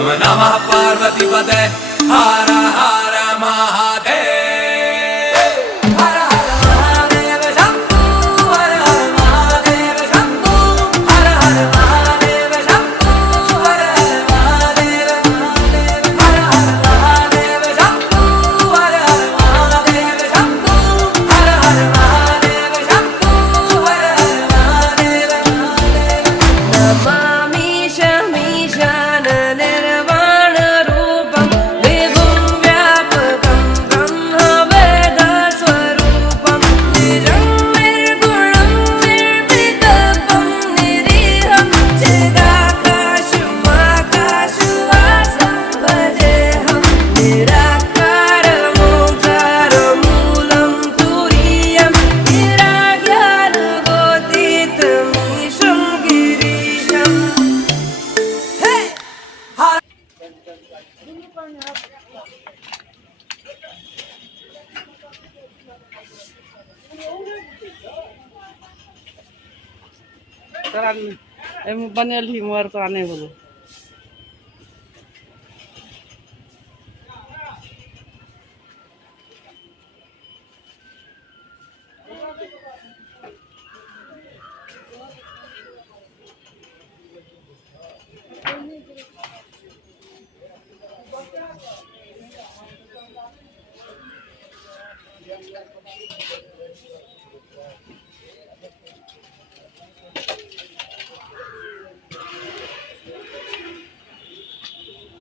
नम नमः पार्वतीपते हर हर महादेव हर हर महादेव शंभु हर हर महादेव शंभु हर हर महादेव शंभु हर हर महादेव हर हर महादेव शंभु हर हर महादेव शंभु हर हर महादेव शंभु हर हर महादेव नमामि शमीशान निर्वाण रूपं विभुं व्यापकं ब्रह्मवेदस्वरूपं निजं निर्गुणं निर्विकल्पं निरीहं चिदाकाशमाकाशवासं भजेऽहं निराकारमोङ्कारमूलं तुरीयं निराज्ञानगोतीतमीशं गिरीशम् আমি বানিয়াল হি মোর তো আনে বলো